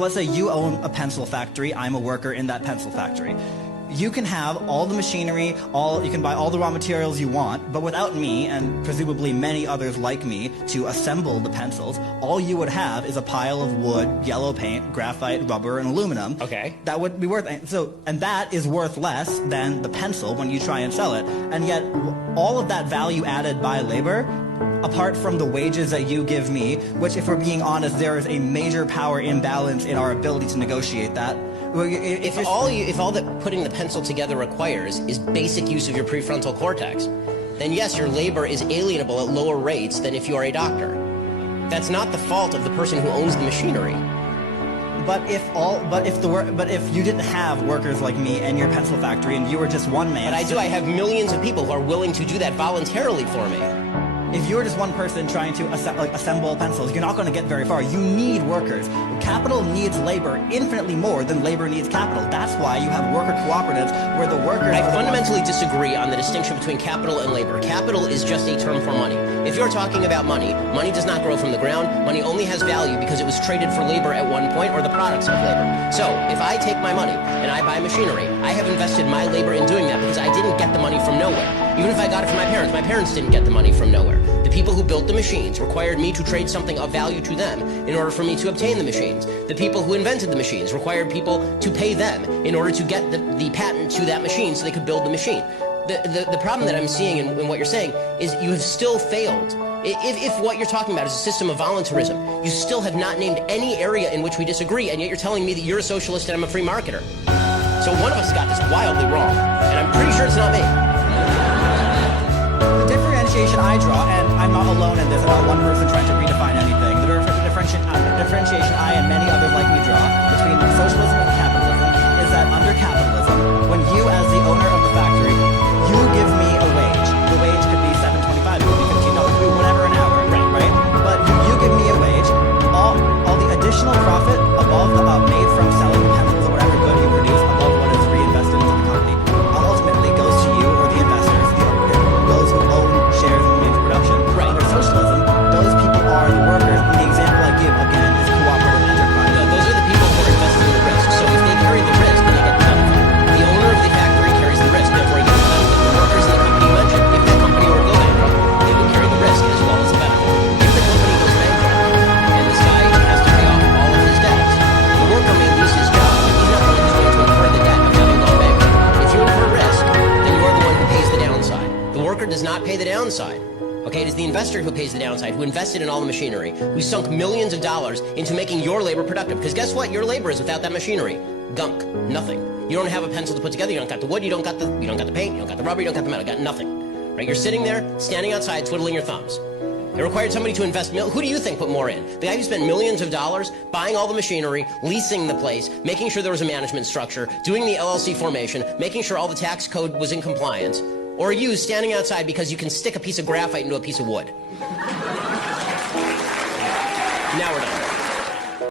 So let's say you own a pencil factory. I'm a worker in that pencil factory. You can have all the machinery, you can buy all the raw materials you want, but without me, and presumably many others like me, to assemble the pencils, all you would have is a pile of wood, yellow paint, graphite, rubber, and aluminum. Okay. That would be worth, and that is worth less than the pencil when you try and sell it. And yet, all of that value added by labor, apart from the wages that you give me, which, if we're being honest, there is a major power imbalance in our ability to negotiate that. If all that putting the pencil together requires is basic use of your prefrontal cortex, then yes, your labor is alienable at lower rates than if you are a doctor. That's not the fault of the person who owns the machinery. But if you didn't have workers like me and your pencil factory, and you were just one man. But I do. I have millions of people who are willing to do that voluntarily for me. If you're just one person trying to assemble pencils, you're not going to get very far. You need workers. Capital needs labor infinitely more than labor needs capital. That's why you have worker cooperatives where the workers... I fundamentally disagree on the distinction between capital and labor. Capital is just a term for money. If you're talking about money, money does not grow from the ground. Money only has value because it was traded for labor at one point, or the products of labor. So, if I take my money and I buy machinery, I have invested my labor in doing that because I didn't get the money from nowhere. Even if I got it from my parents didn't get the money from nowhere. The people who built the machines required me to trade something of value to them in order for me to obtain the machines. The people who invented the machines required people to pay them in order to get the patent to that machine so they could build the machine. The problem that I'm seeing in what you're saying is you have still failed. If what you're talking about is a system of voluntarism, you still have not named any area in which we disagree, and yet you're telling me that you're a socialist and I'm a free marketer. So one of us got this wildly wrong, and I'm pretty sure it's not me. The differentiation I draw, and I'm not alone in this, I'm not one person trying to redefine anything, the differentiation I and many others like me draw between socialism and capitalism is that under capitalism, when you as the owner of the factory, you give me a wage. The wage could be $7.25, it could be $15, it could be whatever an hour, right? But you give me a wage, all the additional profit above the made from selling pencils or whatever good you produce above what is reinvested into the company ultimately goes to you or the investors, those who own shares in the means of production. Right. Under socialism, those people are the workers. And the example I give again is cooperative enterprise. No, those are the people who are investing in the risk. So if they carry the risk, then they get the benefit. The owner of the factory carries the risk, therefore he gets the benefit. The workers in the company you mentioned, if that company were to go bankrupt, they would carry the risk as well as the benefit. If the company goes bankrupt and this guy has to pay off all of his debts, the worker may lose his job. He's not the one who's going to incur the debt of having gone bankrupt. If you incur risk, then you're the one who pays the downside. The worker does not pay the downside. Okay, it is the investor who pays the downside, who invested in all the machinery, who sunk millions of dollars into making your labor productive. Because guess what? Your labor is without that machinery. Gunk. Nothing. You don't have a pencil to put together. You don't got the wood. You don't got the paint. You don't got the rubber. You don't got the metal. You got nothing. Right? You're sitting there, standing outside, twiddling your thumbs. It required somebody to invest. Who do you think put more in? The guy who spent millions of dollars buying all the machinery, leasing the place, making sure there was a management structure, doing the LLC formation, making sure all the tax code was in compliance, or you standing outside because you can stick a piece of graphite into a piece of wood? Now we're done.